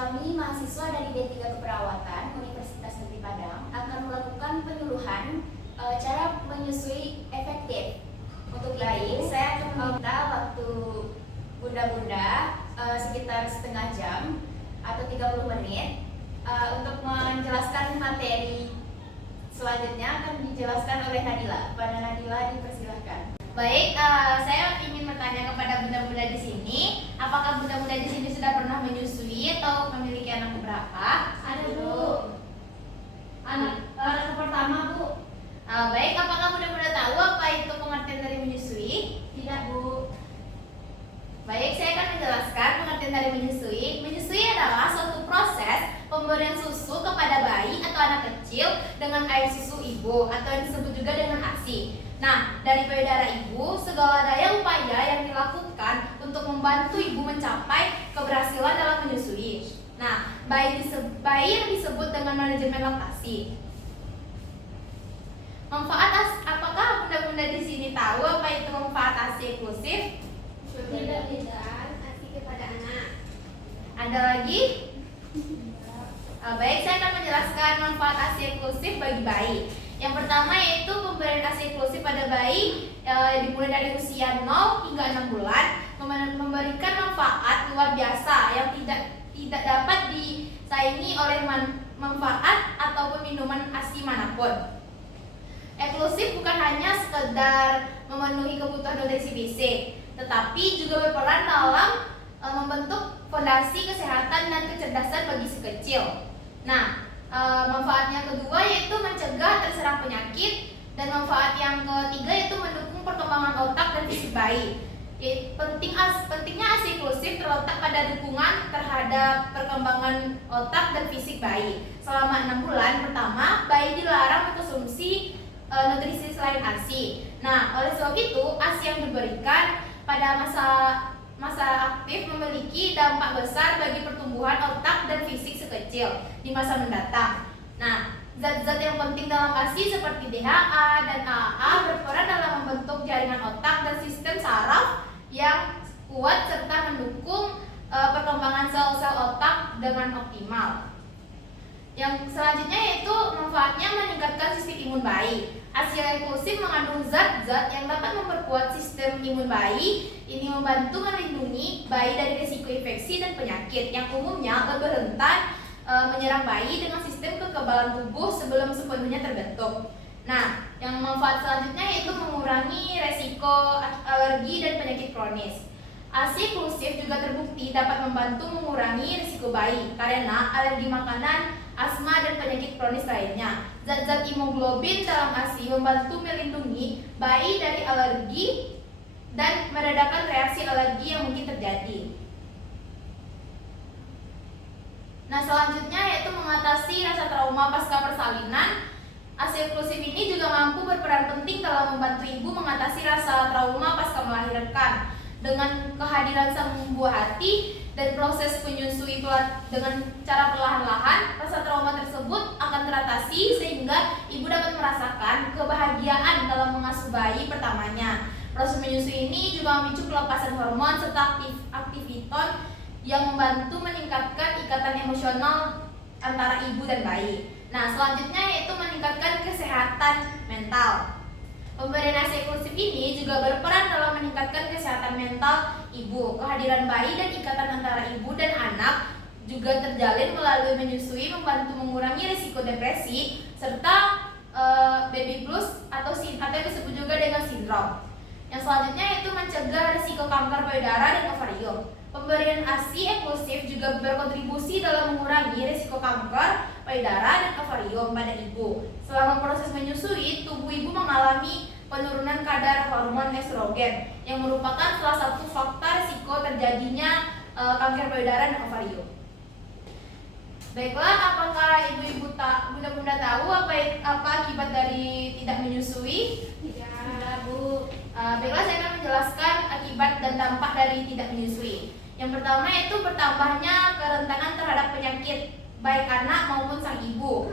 Kami mahasiswa dari D3 Keperawatan Universitas Negeri Padang akan melakukan penyuluhan cara menyusui efektif. Untuk ini, saya akan meminta waktu bunda-bunda sekitar setengah jam atau 30 menit untuk menjelaskan materi. Selanjutnya akan dijelaskan oleh Nadila. Pada Nadila dipersilahkan. Baik, saya ingin bertanya kepada bunda-bunda di sini, apakah bunda-bunda di sini sudah pernah menyusui atau memiliki anak beberapa? Ada, Bu. Anak pertama, Bu. Baik, apakah bunda-bunda tahu apa itu pengertian dari menyusui? Tidak, Bu. Baik, saya akan menjelaskan pengertian dari menyusui. Menyusui adalah suatu proses pemberian susu kepada bayi atau anak kecil dengan air susu ibu atau yang disebut juga dengan ASI. Nah, dari payudara ibu, segala daya upaya yang dilakukan untuk membantu ibu mencapai keberhasilan dalam menyusui. Nah, bayi yang disebut dengan manajemen laktasi. Apakah bunda-bunda di sini tahu apa itu manfaat ASI eksklusif? Tidak, ASI kepada anak. Ada lagi? Baik, saya akan menjelaskan manfaat ASI eksklusif bagi bayi. Yang pertama yaitu pemberian ASI eksklusif pada bayi dimulai dari usia 0 hingga 6 bulan memberikan manfaat luar biasa yang tidak dapat disaingi oleh manfaat ataupun minuman ASI manapun. Eksklusif bukan hanya sekedar memenuhi kebutuhan nutrisi fisik, tetapi juga berperan dalam membentuk fondasi kesehatan dan kecerdasan bagi si kecil. Nah, manfaat yang kedua yaitu mencegah terserang penyakit, dan manfaat yang ketiga yaitu mendukung perkembangan otak dan fisik bayi. Pentingnya ASI eksklusif terletak pada dukungan terhadap perkembangan otak dan fisik bayi. Selama 6 bulan pertama, bayi dilarang mengkonsumsi nutrisi selain ASI. Nah, oleh sebab itu, ASI yang diberikan pada masa aktif memiliki dampak besar bagi pertumbuhan otak dan fisik si kecil di masa mendatang. Nah, zat-zat yang penting dalam ASI seperti DHA dan AAA berperan dalam membentuk jaringan otak dan sistem saraf yang kuat serta mendukung perkembangan sel-sel otak dengan optimal. Yang selanjutnya yaitu manfaatnya meningkatkan sistem imun bayi. ASI eksklusif mengandung zat-zat yang dapat memperkuat sistem imun bayi. Ini membantu melindungi bayi dari risiko infeksi dan penyakit yang umumnya lebih rentan menyerang bayi dengan sistem kekebalan tubuh sebelum sepenuhnya terbentuk. Nah, yang manfaat selanjutnya yaitu mengurangi resiko alergi dan penyakit kronis. ASI eksklusif juga terbukti dapat membantu mengurangi risiko bayi karena alergi makanan, asma, dan penyakit kronis lainnya. Zat-zat hemoglobin dalam ASI membantu melindungi bayi dari alergi dan meredakan reaksi alergi yang mungkin terjadi. Nah, selanjutnya yaitu mengatasi rasa trauma pasca persalinan. ASI eksklusif ini juga mampu berperan penting dalam membantu ibu mengatasi rasa trauma pasca melahirkan. Dengan kehadiran sang buah hati dan proses menyusui dengan cara perlahan-lahan, rasa trauma tersebut akan teratasi sehingga ibu dapat merasakan kebahagiaan dalam mengasuh bayi pertamanya. Proses menyusui ini juga memicu pelepasan hormon serta aktiviton yang membantu meningkatkan ikatan emosional antara ibu dan bayi. Nah, selanjutnya yaitu meningkatkan kesehatan mental. Pemberian ASI eksklusif ini juga berperan dalam meningkatkan kesehatan mental ibu. Kehadiran bayi dan ikatan antara ibu dan anak juga terjalin melalui menyusui, membantu mengurangi risiko depresi serta baby blues atau yang disebut juga dengan sindrom. Yang selanjutnya yaitu mencegah risiko kanker payudara dan ovarium. Pemberian ASI eksklusif juga berkontribusi dalam mengurangi risiko kanker payudara dan ovarium pada ibu. Selama proses menyusui, tubuh ibu mengalami penurunan kadar hormon estrogen yang merupakan salah satu faktor risiko terjadinya kanker payudara dan ovarium. Baiklah, apakah ibu-ibu bunda-bunda tahu apa akibat dari tidak menyusui? Tidak, Bu. Baiklah, saya akan menjelaskan akibat dan dampak dari tidak menyusui. Yang pertama yaitu bertambahnya kerentanan terhadap penyakit baik anak maupun sang ibu.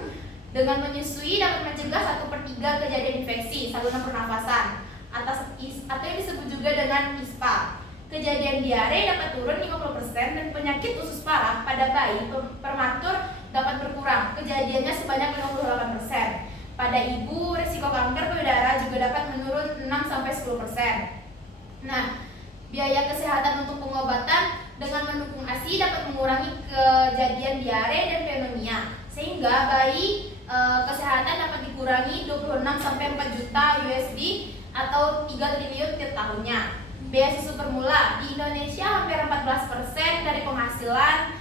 Dengan menyusui dapat mencegah 1/3 kejadian infeksi saluran pernafasan atau yang disebut juga dengan ISPA. Kejadian diare dapat turun 50% dan penyakit usus parah pada pada bayi prematur dapat berkurang, kejadiannya sebanyak 58%. Pada ibu, risiko kanker payudara juga dapat menurun 6-10%. Nah, biaya kesehatan untuk pengobatan dengan mendukung ASI dapat mengurangi kejadian diare dan pneumonia, sehingga bayi kesehatan dapat dikurangi 26-4 juta USD atau 3 triliun tiap tahunnya. Biaya susu formula di Indonesia hampir 14% dari penghasilan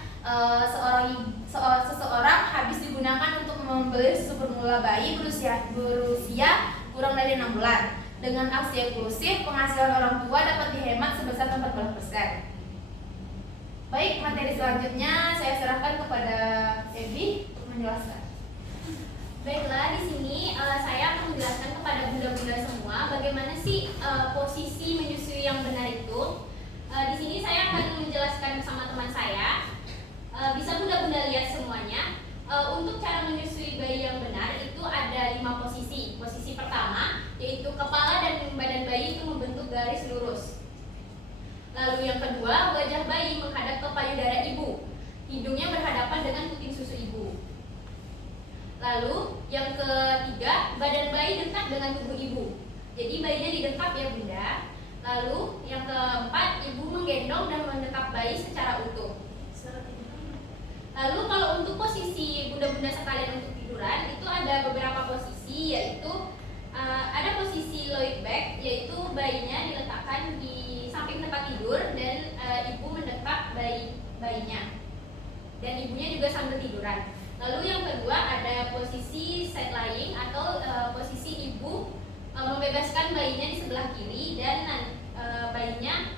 seseorang habis digunakan untuk membeli susu formula bayi berusia kurang dari 6 bulan. Dengan aksi eksklusif, penghasilan orang tua dapat dihemat sebesar 14%. Baik, materi selanjutnya saya serahkan kepada Ebi untuk menjelaskan. Baiklah, di sini saya akan menjelaskan kepada bunda-bunda semua bagaimana sih posisi menyusui yang benar itu. Di sini saya akan menjelaskan bersama teman saya. Bisa bunda-bunda lihat semuanya. Untuk cara menyusui bayi yang benar itu ada 5 posisi. Posisi pertama yaitu kepala dan badan bayi itu membentuk garis lurus. Lalu yang kedua, wajah bayi menghadap ke payudara ibu. Hidungnya berhadapan dengan puting susu ibu. Lalu yang ketiga, badan bayi dekat dengan tubuh ibu. Jadi bayinya didekap ya bunda. Lalu yang keempat, ibu menggendong dan mendekap bayi secara utuh. Lalu kalau untuk posisi bunda-bunda sekalian untuk tiduran itu ada beberapa posisi, yaitu ada posisi lowered back, yaitu bayinya diletakkan di samping tempat tidur dan ibu mendekap bayinya dan ibunya juga sambil tiduran. Lalu yang kedua ada posisi side lying atau posisi ibu membebaskan bayinya di sebelah kiri dan bayinya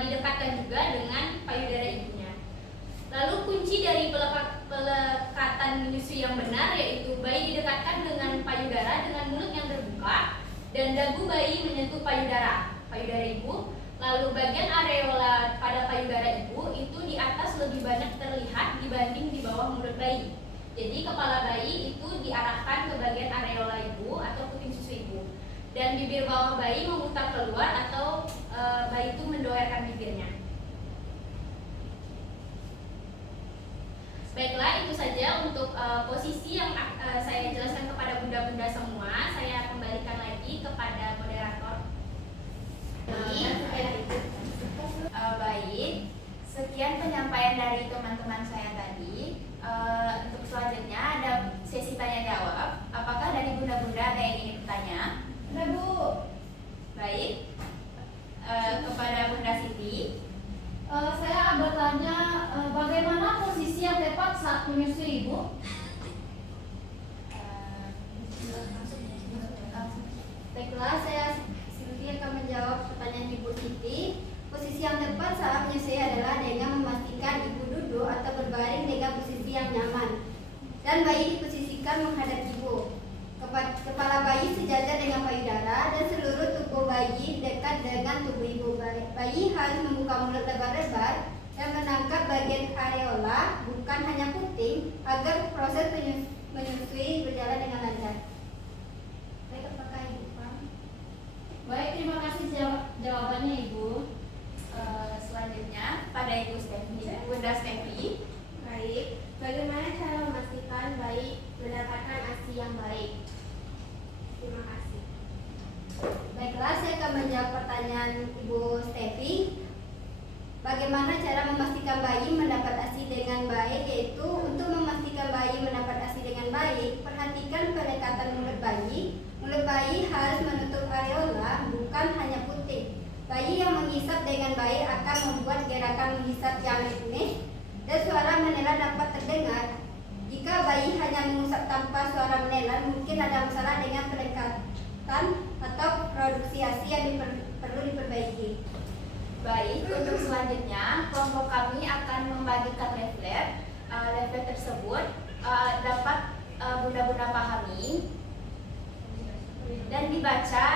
didekatkan juga dengan payudara ibunya. Lalu kunci dari pelekatan menyusui yang benar yaitu bayi didekatkan dengan payudara dengan mulut yang terbuka dan dagu bayi menyentuh payudara ibu. Lalu bagian areola pada payudara ibu itu di atas lebih banyak terlihat dibanding di bawah mulut bayi. Jadi kepala bayi itu diarahkan ke bagian areola ibu atau puting susu ibu. Dan bibir bawah bayi memutar keluar atau bayi itu mendoerkan bibirnya. Baiklah, itu saja untuk posisi yang saya jelaskan kepada bunda-bunda semua. Saya kembalikan lagi kepada moderator. Baik, sekian penyampaian dari teman-teman saya tadi. Untuk selanjutnya ada sesi tanya jawab. Apakah dari bunda-bunda ada yang ingin bertanya? Ada Bu. Baik, kepada Bunda Siti. Saya bertanya bagaimana posisi yang tepat saat menyusui ibu? Baiklah, saya Sylvia akan menjawab pertanyaan Ibu Siti. Posisi yang tepat saat menyusui adalah dengan memastikan ibu duduk atau berbaring dengan posisi yang nyaman dan bayi diposisikan menghadap ibu. Kepala bayi sejajar dengan payudara dan seluruh tubuh bayi dekat dengan tubuh ibu. Bayi harus membuka mulut lebar-lebar dan menangkap bagian areola, bukan hanya puting, agar proses menyusui berjalan dengan lancar. Baik, apakah Ibu paham? Baik, terima kasih jawabannya Ibu. Selanjutnya pada Ibu Stefi, Bunda Stefi. Baik, bagaimana cara memastikan bayi mendapatkan ASI yang baik? Terima kasih. Baiklah, saya akan menjawab pertanyaan Ibu Stefi. Bagaimana cara memastikan bayi mendapat ASI dengan baik? Yaitu untuk memastikan bayi mendapat ASI dengan baik, perhatikan pelekatan mulut bayi. Mulut bayi harus menutup areola, bukan hanya puting. Bayi yang menghisap dengan baik akan membuat gerakan menghisap yang ritmis dan suara menelan dapat terdengar. Jika bayi hanya mengusap tanpa suara menelan, mungkin ada masalah dengan pelekatan atau produksi ASI yang perlu diperbaiki. Baik, untuk selanjutnya kelompok kami akan membagikan leaflet. Leaflet tersebut dapat bunda-bunda pahami dan dibaca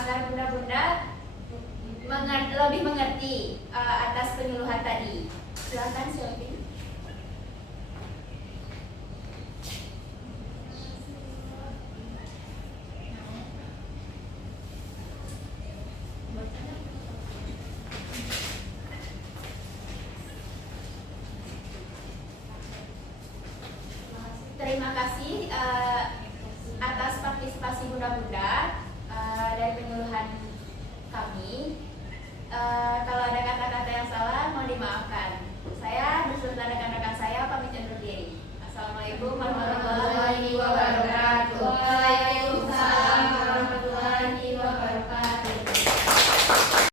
agar bunda-bunda lebih mengerti atas penyuluhan tadi. Silakan Sylvie. Terima kasih atas partisipasi bunda-bunda dari penyuluhan kami. Kalau ada kata-kata yang salah mohon dimaafkan. Saya beserta rekan-rekan saya pamit undur diri. Assalamualaikum warahmatullahi wabarakatuh.